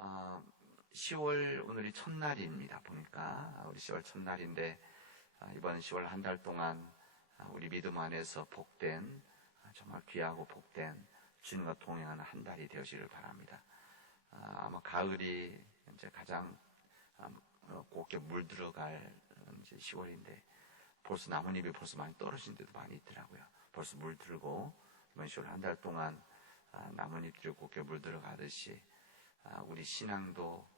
10월 오늘이 첫날입니다. 보니까 우리 10월 첫날인데 이번 10월 한 달 동안 우리 믿음 안에서 복된, 정말 귀하고 복된 주님과 동행하는 한 달이 되어지기를 바랍니다. 아마 가을이 이제 가장 곱게 물들어갈 이제 10월인데 벌써 나뭇잎이 벌써 많이 떨어진 데도 많이 있더라고요. 벌써 물들고 이번 10월 한 달 동안 나뭇잎들이 곱게 물들어가듯이 우리 신앙도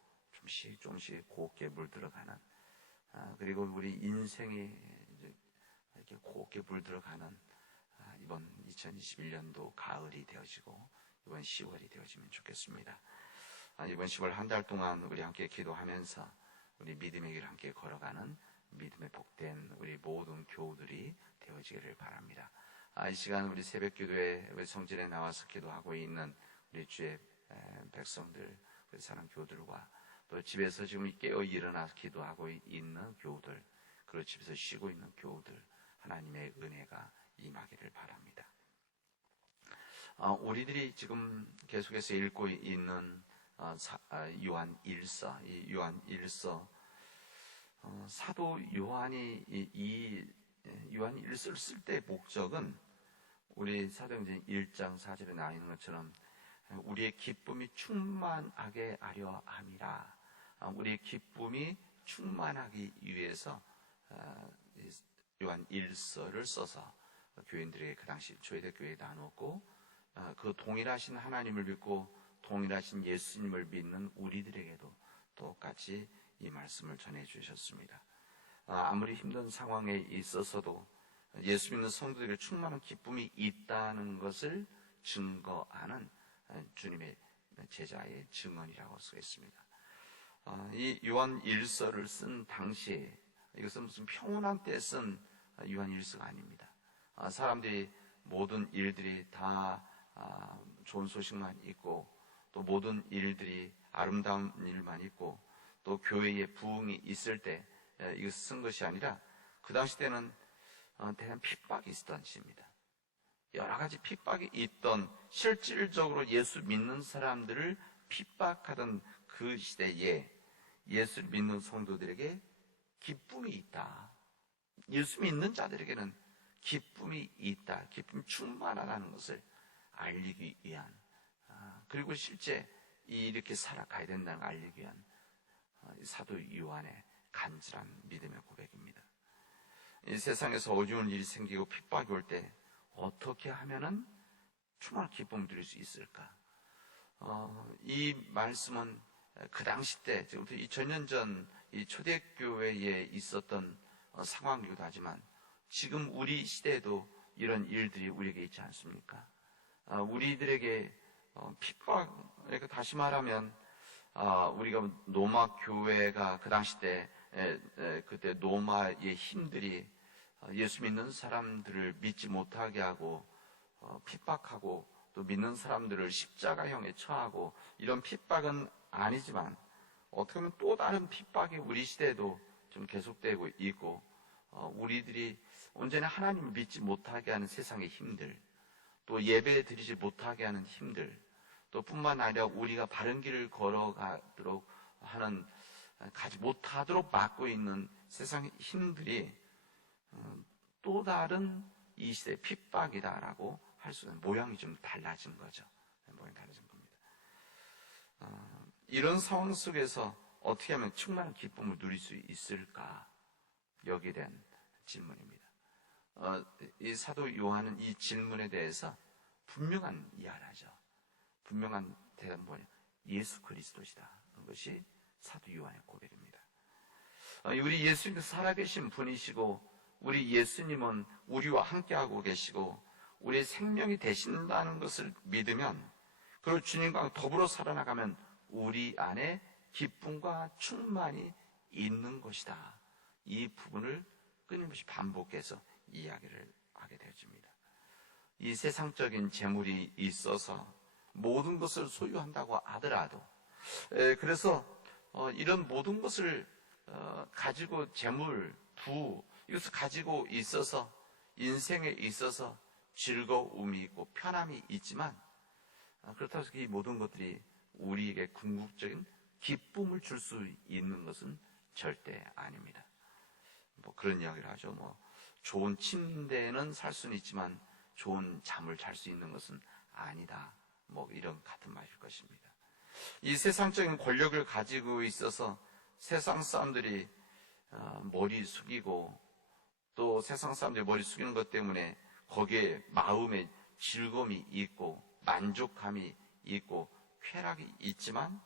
조금씩 곱게 물들어가는, 그리고 우리 인생이 이제 이렇게 곱게 물들어가는 이번 2021년도 가을이 되어지고 이번 10월이 되어지면 좋겠습니다. 이번 10월 한 달 동안 우리 함께 기도하면서 우리 믿음의 길을 함께 걸어가는 믿음의 복된 우리 모든 교우들이 되어지기를 바랍니다. 이 시간 우리 새벽 기도에 우리 성전에 나와서 기도하고 있는 우리 주의 백성들, 우리 사랑 교우들과 또 집에서 지금 깨어 일어나서 기도하고 있는 교우들, 그리고 집에서 쉬고 있는 교우들, 하나님의 은혜가 임하기를 바랍니다. 우리들이 지금 계속해서 읽고 있는 요한 1서, 이 요한 1서, 사도 요한이 이 요한 1서를 쓸 때의 목적은 우리 사도행전 1장 4절에 나와 있는 것처럼 우리의 기쁨이 충만하게 하려 함이라. 우리의 기쁨이 충만하기 위해서 요한 1서를 써서 교인들에게 그 당시 초대대 교회에 나눴고, 그 동일하신 하나님을 믿고 동일하신 예수님을 믿는 우리들에게도 똑같이 이 말씀을 전해 주셨습니다. 아무리 힘든 상황에 있어서도 예수 믿는 성도들에게 충만한 기쁨이 있다는 것을 증거하는 주님의 제자의 증언이라고 쓰겠습니다. 이 요한 1서를 쓴 당시에 이것은 무슨 평온한 때에 쓴 요한 1서가 아닙니다. 사람들이 모든 일들이 다 좋은 소식만 있고, 또 모든 일들이 아름다운 일만 있고, 또 교회에 부흥이 있을 때 이것을 쓴 것이 아니라 그 당시 때는 대단한 핍박이 있었던 시입니다. 여러 가지 핍박이 있던, 실질적으로 예수 믿는 사람들을 핍박하던 그 시대에 예수 믿는 성도들에게 기쁨이 있다, 예수 믿는 자들에게는 기쁨이 있다, 기쁨이 충만하다는 것을 알리기 위한, 그리고 실제 이렇게 살아가야 된다는 걸 알리기 위한 사도 요한의 간절한 믿음의 고백입니다. 이 세상에서 어려운 일이 생기고 핍박이 올 때 어떻게 하면은 충만한 기쁨을 누릴 수 있을까? 이 말씀은 그 당시 때, 지금부터 2000년 전 이 초대교회에 있었던 상황이기도 하지만 지금 우리 시대에도 이런 일들이 우리에게 있지 않습니까? 우리들에게 핍박, 그러니까 다시 말하면 우리가 로마 교회가 그 당시 때 그때 로마의 힘들이 예수 믿는 사람들을 믿지 못하게 하고 핍박하고 또 믿는 사람들을 십자가형에 처하고, 이런 핍박은 아니지만 어떻게 보면 또 다른 핍박이 우리 시대에도 좀 계속되고 있고, 우리들이 온전히 하나님을 믿지 못하게 하는 세상의 힘들, 또 예배 드리지 못하게 하는 힘들, 또 뿐만 아니라 우리가 바른 길을 걸어가도록 하는, 가지 못하도록 막고 있는 세상의 힘들이 또 다른 이 시대의 핍박이다라고 할 수 있는, 모양이 좀 달라진 거죠. 모양이 달라진 겁니다. 이런 상황 속에서 어떻게 하면 충만한 기쁨을 누릴 수 있을까? 여기에 대한 질문입니다. 이 사도 요한은 이 질문에 대해서 분명한 이야기를 하죠. 분명한 대답은 뭐냐? 예수 그리스도시다. 그것이 사도 요한의 고백입니다. 우리 예수님은 살아계신 분이시고, 우리 예수님은 우리와 함께하고 계시고 우리의 생명이 되신다는 것을 믿으면, 그리고 주님과 더불어 살아나가면 우리 안에 기쁨과 충만이 있는 것이다. 이 부분을 끊임없이 반복해서 이야기를 하게 되어집니다. 이 세상적인 재물이 있어서 모든 것을 소유한다고 하더라도, 그래서 이런 모든 것을 가지고, 재물, 부, 이것을 가지고 있어서 인생에 있어서 즐거움이 있고 편함이 있지만, 그렇다고 해서 이 모든 것들이 우리에게 궁극적인 기쁨을 줄 수 있는 것은 절대 아닙니다. 뭐 그런 이야기를 하죠. 뭐 좋은 침대는 살 수는 있지만 좋은 잠을 잘 수 있는 것은 아니다. 뭐 이런 같은 말일 것입니다. 이 세상적인 권력을 가지고 있어서 세상 사람들이 머리 숙이고 또 세상 사람들이 머리 숙이는 것 때문에 거기에 마음의 즐거움이 있고 만족감이 있고 쾌락이 있지만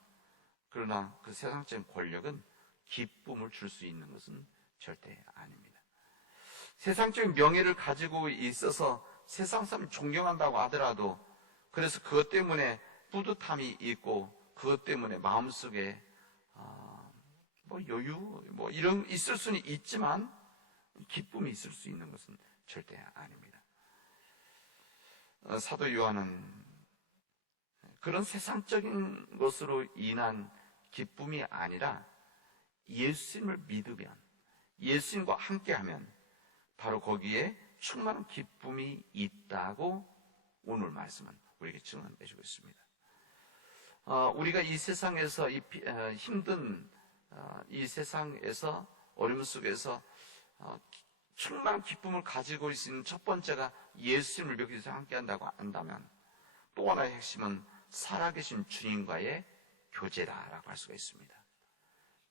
그러나 그 세상적인 권력은 기쁨을 줄 수 있는 것은 절대 아닙니다. 세상적인 명예를 가지고 있어서 세상 사람을 존경한다고 하더라도 그래서 그것 때문에 뿌듯함이 있고 그것 때문에 마음속에 뭐 여유 뭐 이런 있을 수는 있지만 기쁨이 있을 수 있는 것은 절대 아닙니다. 사도 요한은 그런 세상적인 것으로 인한 기쁨이 아니라 예수님을 믿으면 예수님과 함께하면 바로 거기에 충만한 기쁨이 있다고 오늘 말씀은 우리에게 증언해주고 있습니다. 우리가 이 세상에서 힘든 이 세상에서 어려움 속에서 충만한 기쁨을 가지고 있는 첫 번째가 예수님을 여기서 함께한다고 한다면 또 하나의 핵심은 살아계신 주님과의 교제다라고 할 수가 있습니다.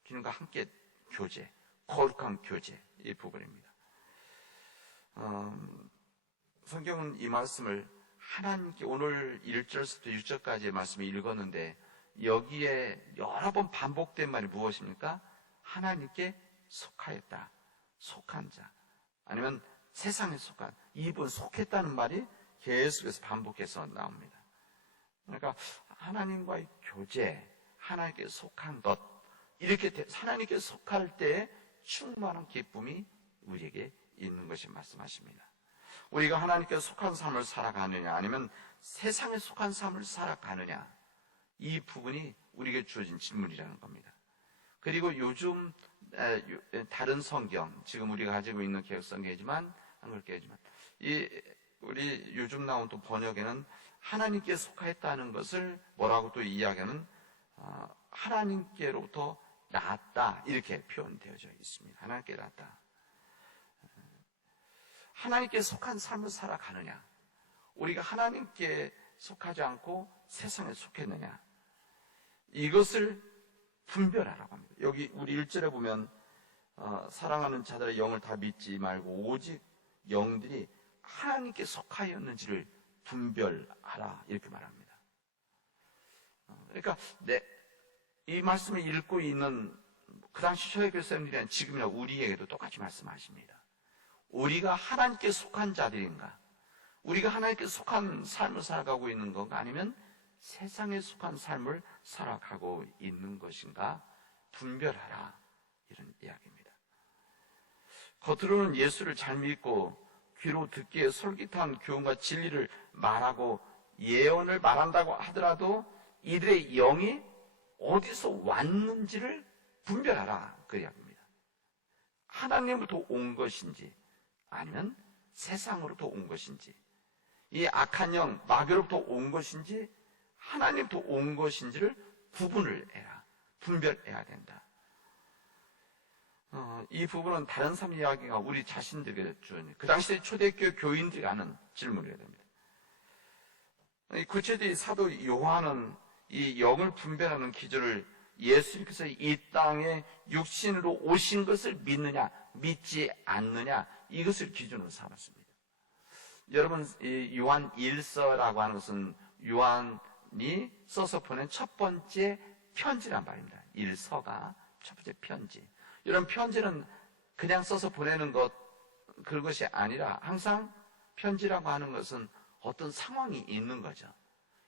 주님과 함께 교제, 거룩한 교제 이 부분입니다. 성경은 이 말씀을 하나님께 오늘 1절부터 6절까지의 말씀을 읽었는데 여기에 여러 번 반복된 말이 무엇입니까? 하나님께 속하였다, 속한 자 아니면 세상에 속한 이분 속했다는 말이 계속해서 반복해서 나옵니다. 그러니까 하나님과의 교제, 하나님께 속한 것 이렇게 하나님께 속할 때 충만한 기쁨이 우리에게 있는 것이 말씀하십니다. 우리가 하나님께 속한 삶을 살아가느냐 아니면 세상에 속한 삶을 살아가느냐 이 부분이 우리에게 주어진 질문이라는 겁니다. 그리고 요즘 다른 성경 지금 우리가 가지고 있는 개혁성경이지만 한글교회지만 우리 요즘 나온 또 번역에는 하나님께 속하였다는 것을 뭐라고 또 이야기하는 하나님께로부터 나았다 이렇게 표현되어져 있습니다. 하나님께 나았다. 하나님께 속한 삶을 살아가느냐 우리가 하나님께 속하지 않고 세상에 속했느냐 이것을 분별하라고 합니다. 여기 우리 1절에 보면 사랑하는 자들의 영을 다 믿지 말고 오직 영들이 하나님께 속하였는지를 분별하라 이렇게 말합니다. 그러니까 이 말씀을 읽고 있는 그 당시 초대교회들이나 지금이나 우리에게도 똑같이 말씀하십니다. 우리가 하나님께 속한 자들인가? 우리가 하나님께 속한 삶을 살아가고 있는 건가? 아니면 세상에 속한 삶을 살아가고 있는 것인가? 분별하라 이런 이야기입니다. 겉으로는 예수를 잘 믿고 귀로 듣기에 솔깃한 교훈과 진리를 말하고 예언을 말한다고 하더라도 이들의 영이 어디서 왔는지를 분별하라 그 이야기입니다. 하나님으로부터 온 것인지 아니면 세상으로부터 온 것인지 이 악한 영 마귀로부터 온 것인지 하나님부터 온 것인지를 구분을 해라. 분별해야 된다. 이 부분은 다른 삶 이야기가 우리 자신들에게 주는 그 당시에 초대교회 교인들이 하는 질문이어야 됩니다. 구체적으로 사도 요한은 이 영을 분별하는 기준을 예수님께서 이 땅에 육신으로 오신 것을 믿느냐 믿지 않느냐 이것을 기준으로 삼았습니다. 여러분 이 요한 1서라고 하는 것은 요한이 써서 보낸 첫 번째 편지란 말입니다. 1서가 첫 번째 편지. 이런 편지는 그냥 써서 보내는 것 그것이 아니라 항상 편지라고 하는 것은 어떤 상황이 있는 거죠.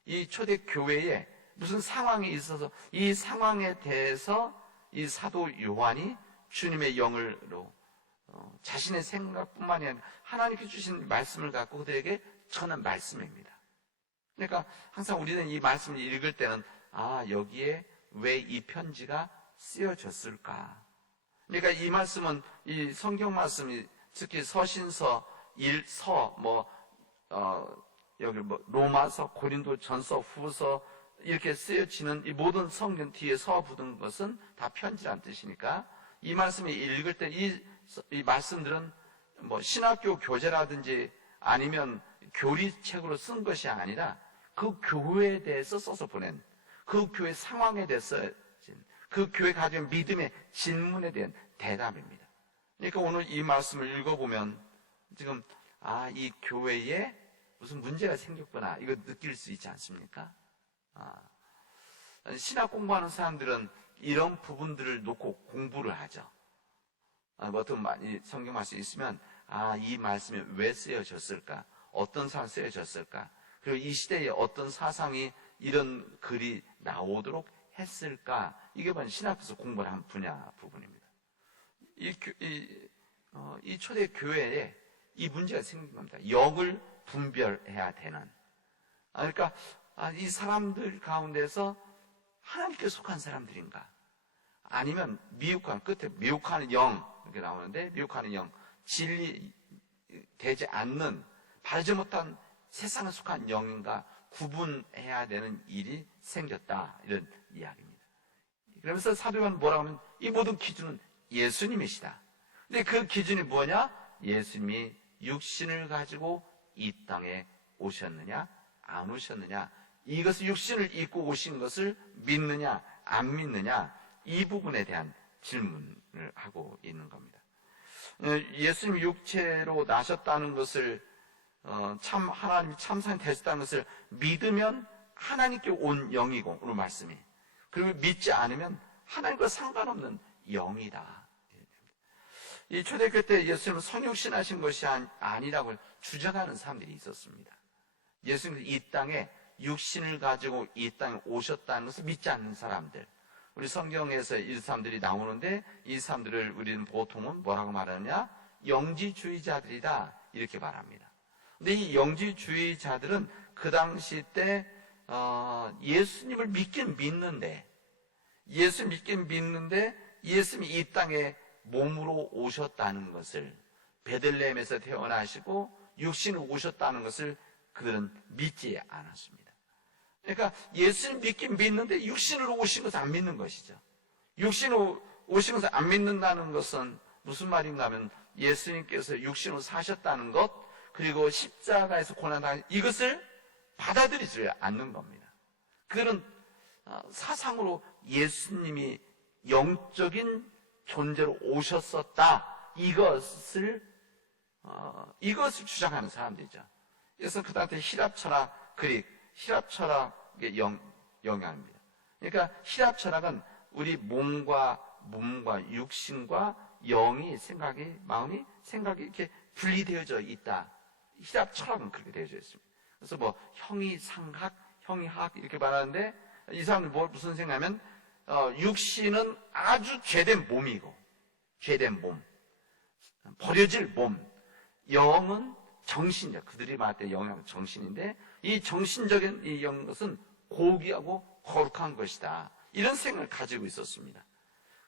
이 초대 교회에 무슨 상황이 있어서 이 상황에 대해서 이 사도 요한이 주님의 영으로 자신의 생각뿐만이 아니라 하나님께 주신 말씀을 갖고 그들에게 전한 말씀입니다. 그러니까 항상 우리는 이 말씀을 읽을 때는 여기에 왜 이 편지가 쓰여졌을까? 그러니까 이 말씀은 이 성경 말씀이 특히 서신서, 1서, 여기 로마서, 고린도 전서, 후서, 이렇게 쓰여지는 이 모든 성경 뒤에 서 붙은 것은 다 편지란 뜻이니까 이 말씀을 읽을 때 이 말씀들은 뭐 신학교 교재라든지 아니면 교리책으로 쓴 것이 아니라 그 교회에 대해서 써서 보낸, 그 교회 상황에 대해서 그 교회 가진 믿음의 질문에 대한 대답입니다. 그러니까 오늘 이 말씀을 읽어보면 지금 이 교회에 무슨 문제가 생겼구나 이거 느낄 수 있지 않습니까? 신학 공부하는 사람들은 이런 부분들을 놓고 공부를 하죠. 어떤 성경 말씀이 있으면 이 말씀이 왜 쓰여졌을까? 어떤 사람 쓰여졌을까? 그리고 이 시대에 어떤 사상이 이런 글이 나오도록 했을까? 이게 바로 신학에서 공부를 한 분야 부분입니다. 이 초대 교회에 이 문제가 생긴 겁니다. 역을 분별해야 되는. 그러니까 이 사람들 가운데서 하나님께 속한 사람들인가? 아니면 미혹한, 끝에 미혹하는 영 이렇게 나오는데, 미혹하는 영, 진리 되지 않는 바르지 못한 세상에 속한 영인가 구분해야 되는 일이 생겼다, 이런 이야기입니다. 그러면서 사도 요한은 뭐라고 하면 이 모든 기준은 예수님이시다. 근데 그 기준이 뭐냐? 예수님이 육신을 가지고 이 땅에 오셨느냐 안 오셨느냐, 이것을 육신을 입고 오신 것을 믿느냐 안 믿느냐, 이 부분에 대한 질문을 하고 있는 겁니다. 예수님이 육체로 나셨다는 것을 하나님이 참사인 되셨다는 것을 믿으면 하나님께 온 영이고, 오늘 말씀이, 그리고 믿지 않으면 하나님과 상관없는 영이다. 이 초대교회 때 예수님은 성육신하신 것이 아니라고 주장하는 사람들이 있었습니다. 예수님은 이 땅에 육신을 가지고 이 땅에 오셨다는 것을 믿지 않는 사람들, 우리 성경에서 이 사람들이 나오는데 이 사람들을 우리는 보통은 뭐라고 말하느냐? 영지주의자들이다, 이렇게 말합니다. 근데 이 영지주의자들은 그 당시 때 예수님을 믿긴 믿는데 예수님이 이 땅에 몸으로 오셨다는 것을, 베들레헴에서 태어나시고 육신으로 오셨다는 것을 그들은 믿지 않았습니다. 그러니까 예수님 믿긴 믿는데 육신으로 오신 것을 안 믿는 것이죠. 육신으로 오신 것을 안 믿는다는 것은 무슨 말인가 하면 예수님께서 육신으로 사셨다는 것, 그리고 십자가에서 고난당한 이것을 받아들이지 않는 겁니다. 그들은 사상으로 예수님이 영적인 존재로 오셨었다, 이것을 주장하는 사람들이죠. 그래서 그들한테 힐랍 철학, 힐랍 철학의 영향입니다. 그러니까 힐랍 철학은 우리 몸과 육신과 영이, 마음이 이렇게 분리되어져 있다. 힐랍 철학은 그렇게 되어져 있습니다. 그래서 형이상학, 형이학 이렇게 말하는데, 이 사람은 무슨 생각하면 육신은 아주 죄된 몸이고, 죄된 몸, 버려질 몸, 영은 정신이야. 그들이 말할 때 영은 정신인데, 이 정신적인 이 것은 고귀하고 거룩한 것이다, 이런 생각을 가지고 있었습니다.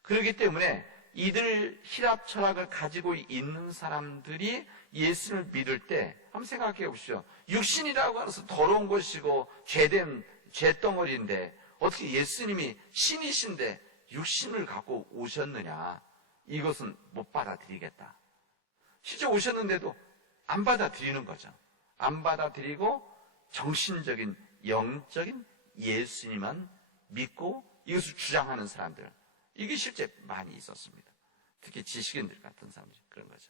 그렇기 때문에 이들 힐랍 철학을 가지고 있는 사람들이 예수를 믿을 때 한번 생각해 보십시오. 육신이라고 해서 더러운 것이고 죄된 죄덩어리인데 어떻게 예수님이 신이신데 육신을 갖고 오셨느냐, 이것은 못 받아들이겠다. 실제 오셨는데도 안 받아들이는 거죠. 안 받아들이고 정신적인, 영적인 예수님만 믿고 이것을 주장하는 사람들, 이게 실제 많이 있었습니다. 특히 지식인들 같은 사람들, 그런 거죠.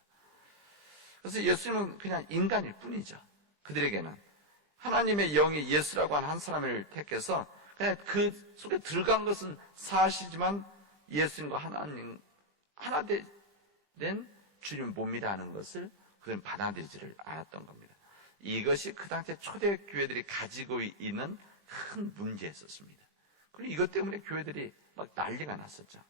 그래서 예수님은 그냥 인간일 뿐이죠. 그들에게는 하나님의 영이 예수라고 하는 한 사람을 택해서 그냥 그 속에 들어간 것은 사실이지만 예수님과 하나님 하나 된 주님을 못 믿어하는 것을 그들은 받아들이지를 않았던 겁니다. 이것이 그 당시에 초대교회들이 가지고 있는 큰 문제였었습니다. 그리고 이것 때문에 교회들이 막 난리가 났었죠.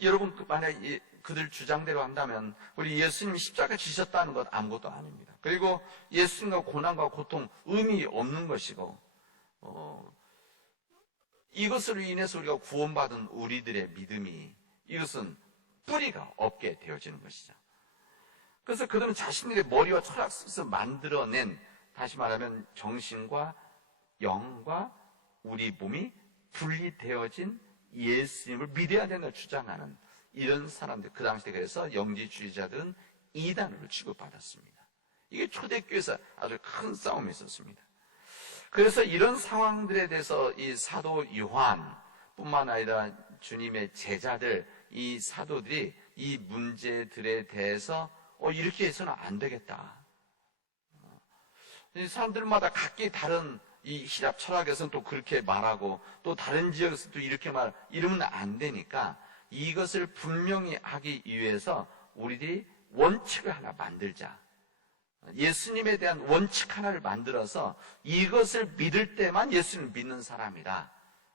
여러분, 만약 그들 주장대로 한다면 우리 예수님이 십자가 지셨다는 것 아무것도 아닙니다. 그리고 예수님과 고난과 고통 의미 없는 것이고, 이것으로 인해서 우리가 구원받은 우리들의 믿음이, 이것은 뿌리가 없게 되어지는 것이죠. 그래서 그들은 자신들의 머리와 철학 속에서 만들어낸, 다시 말하면 정신과 영과 우리 몸이 분리되어진 예수님을 믿어야 된다 주장하는 이런 사람들, 그 당시에 그래서 영지주의자들은 이단으로 취급받았습니다. 이게 초대교회에서 아주 큰 싸움이 있었습니다. 그래서 이런 상황들에 대해서 이 사도 요한뿐만 아니라 주님의 제자들, 이 사도들이 이 문제들에 대해서 이렇게 해서는 안 되겠다. 이 사람들마다 각기 다른 이 히랍 철학에서는 또 그렇게 말하고 또 다른 지역에서 또 이렇게 이러면 안 되니까 이것을 분명히 하기 위해서 우리들이 원칙을 하나 만들자. 예수님에 대한 원칙 하나를 만들어서 이것을 믿을 때만 예수님을 믿는 사람이다.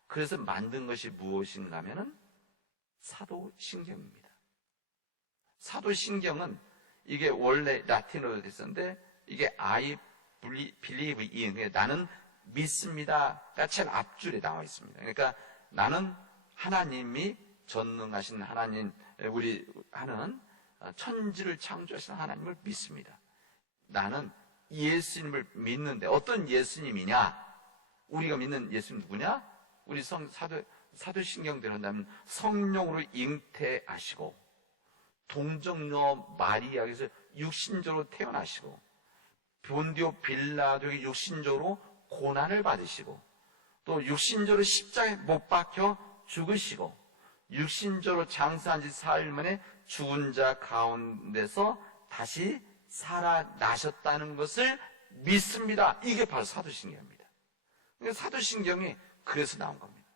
그래서 만든 것이 무엇인가 하면은 사도신경입니다. 사도신경은 이게 원래 라틴어로 됐었는데 이게 I believe in, 나는 믿습니다가 제일 앞줄에 나와 있습니다. 그러니까 나는 하나님이 전능하신 하나님, 우리 하는 천지를 창조하신 하나님을 믿습니다. 나는 예수님을 믿는데 어떤 예수님이냐? 우리가 믿는 예수님 누구냐? 우리 사도신경대로 한다면 성령으로 잉태하시고 동정녀 마리아에서 육신적으로 태어나시고 본디오 빌라도에게 육신적으로 고난을 받으시고 또 육신적으로 십자가에 못 박혀 죽으시고 육신적으로 장사한 지 사흘 만에 죽은 자 가운데서 다시 살아나셨다는 것을 믿습니다. 이게 바로 사도신경입니다. 그러니까 사도신경이 그래서 나온 겁니다.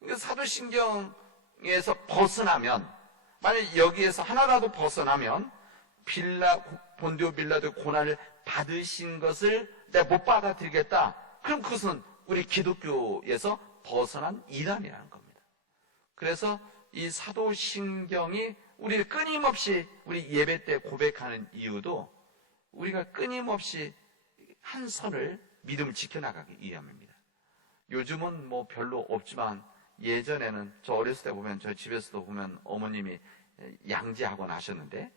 그러니까 사도신경에서 벗어나면, 만약 여기에서 하나라도 벗어나면 본디오 빌라도 고난을 받으신 것을 내가 못 받아들이겠다. 그럼 그것은 우리 기독교에서 벗어난 이단이라는 겁니다. 그래서 이 사도신경이 우리를 끊임없이 우리 예배 때 고백하는 이유도 우리가 끊임없이 한 선을 믿음을 지켜나가기 위함입니다. 요즘은 뭐 별로 없지만 예전에는 저 어렸을 때 보면 저 집에서도 보면 어머님이 양지학원 하셨는데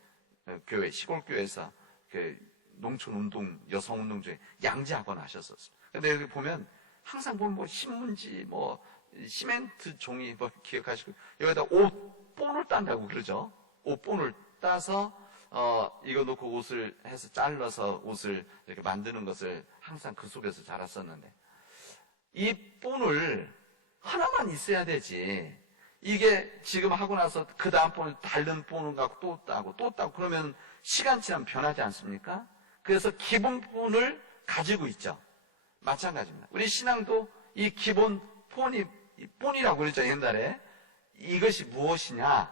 교회 시골교회에서 그 농촌운동 여성운동 중에 양지학원 하셨었어요. 근데 여기 보면 항상 보면 뭐 신문지 뭐 시멘트 종이 뭐 기억하시고 여기다 옷 본을 딴다고 그러죠. 옷 본을 따서 이거 놓고 옷을 해서 잘라서 옷을 이렇게 만드는 것을 항상 그 속에서 자랐었는데 이 본을 하나만 있어야 되지. 이게 지금 하고 나서 그 다음 본을 다른 본을 갖고 또 따고 그러면 시간 지나면 변하지 않습니까? 그래서 기본 본을 가지고 있죠. 마찬가지입니다. 우리 신앙도 이 기본 본이라고 그랬죠, 옛날에. 이것이 무엇이냐?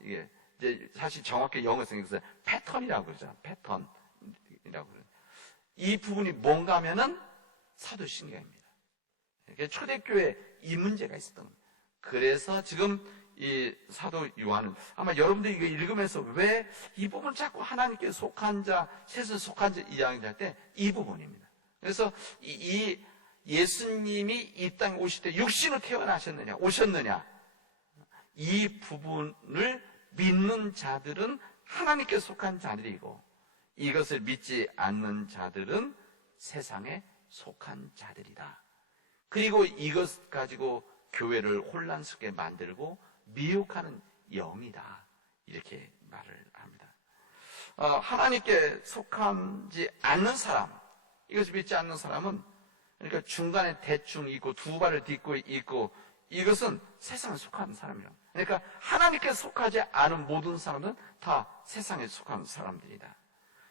이게 이제 사실 정확히 영어에서 패턴이라고 그러죠. 패턴이라고 그래요. 이 부분이 뭔가 하면은 사도신경입니다. 초대교회에 이 문제가 있었던 겁니다. 그래서 지금 이 사도 요한은 아마 여러분들이 이거 읽으면서 왜 이 부분 자꾸 하나님께 속한 자, 셋은 속한 자 이야기할 때 이 부분입니다. 그래서 이 예수님이 이 땅에 오실 때 육신으로 태어나셨느냐, 오셨느냐, 이 부분을 믿는 자들은 하나님께 속한 자들이고 이것을 믿지 않는 자들은 세상에 속한 자들이다. 그리고 이것 가지고 교회를 혼란스럽게 만들고 미혹하는 영이다. 이렇게 말을 합니다. 하나님께 속하지 않는 사람, 이것을 믿지 않는 사람은 그러니까 중간에 대충 있고 두 발을 딛고 있고 이것은 세상에 속한 사람이라. 그러니까 하나님께 속하지 않은 모든 사람은 다 세상에 속한 사람들이다.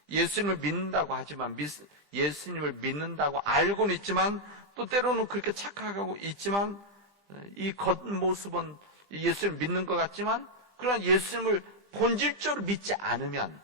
예수님을 믿는다고 하지만 예수님을 믿는다고 알고는 있지만 또 때로는 그렇게 착각하고 있지만 이 겉모습은 예수님을 믿는 것 같지만 그러나 예수님을 본질적으로 믿지 않으면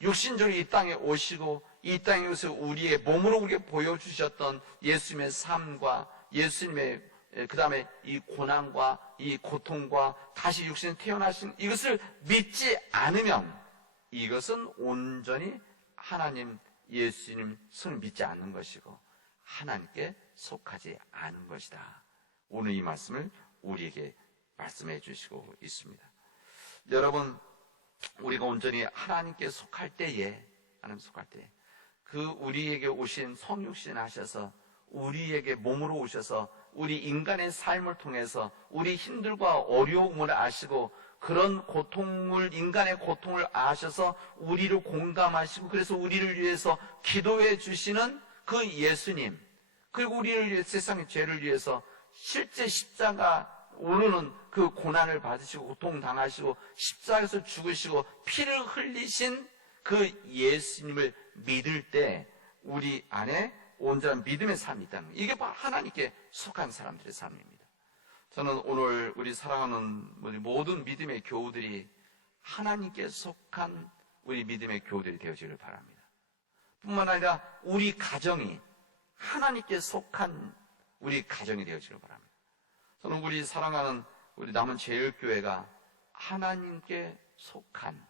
육신적으로 이 땅에 오시고 이 땅에서 우리의 몸으로 우리에게 보여주셨던 예수님의 삶과 예수님의 그 다음에 이 고난과 이 고통과 다시 육신에 태어나신 이것을 믿지 않으면 이것은 온전히 하나님 예수님 손을 믿지 않는 것이고 하나님께 속하지 않은 것이다. 오늘 이 말씀을 우리에게 말씀해 주시고 있습니다. 여러분, 우리가 온전히 하나님께 속할 때에, 하나님 속할 때에, 그 우리에게 오신 성육신 하셔서 우리에게 몸으로 오셔서 우리 인간의 삶을 통해서 우리 힘들과 어려움을 아시고 그런 고통을, 인간의 고통을 아셔서 우리를 공감하시고 그래서 우리를 위해서 기도해 주시는 그 예수님, 그리고 우리를 위해 세상의 죄를 위해서 실제 십자가 오르는 그 고난을 받으시고 고통당하시고 십자가에서 죽으시고 피를 흘리신 그 예수님을 믿을 때 우리 안에 온전한 믿음의 삶이 있다는 거예요. 이게 바로 하나님께 속한 사람들의 삶입니다. 저는 오늘 우리 사랑하는 우리 모든 믿음의 교우들이 하나님께 속한 우리 믿음의 교우들이 되어지기를 바랍니다. 뿐만 아니라 우리 가정이 하나님께 속한 우리 가정이 되어지기를 바랍니다. 저는 우리 사랑하는 우리 남은 제일교회가 하나님께 속한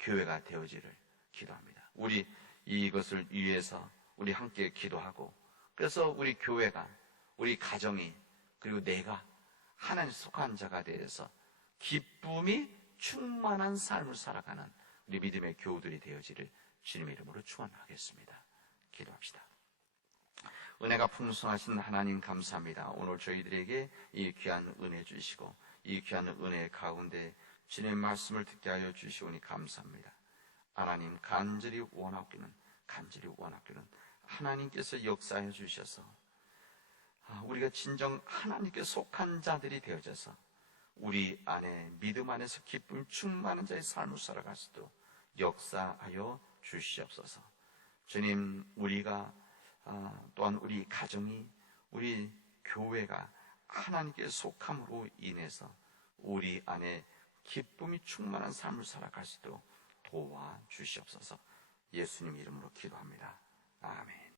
교회가 되어지기를 기도합니다. 우리 이것을 위해서 우리 함께 기도하고 그래서 우리 교회가, 우리 가정이, 그리고 내가 하나님 속한 자가 되어서 기쁨이 충만한 삶을 살아가는 우리 믿음의 교우들이 되어지기를 주님의 이름으로 축원하겠습니다. 기도합시다. 은혜가 풍성하신 하나님 감사합니다. 오늘 저희들에게 이 귀한 은혜 주시고 이 귀한 은혜 가운데 주님의 말씀을 듣게 하여 주시오니 감사합니다. 하나님 간절히 원하기는 하나님께서 역사해 주셔서 우리가 진정 하나님께 속한 자들이 되어져서 우리 안에 믿음 안에서 기쁨 충만한 자의 삶을 살아갈 수도 역사하여 주시옵소서. 주님, 우리가 또한 우리 가정이, 우리 교회가 하나님께 속함으로 인해서 우리 안에 기쁨이 충만한 삶을 살아갈 수도 도와주시옵소서. 예수님 이름으로 기도합니다. 아멘.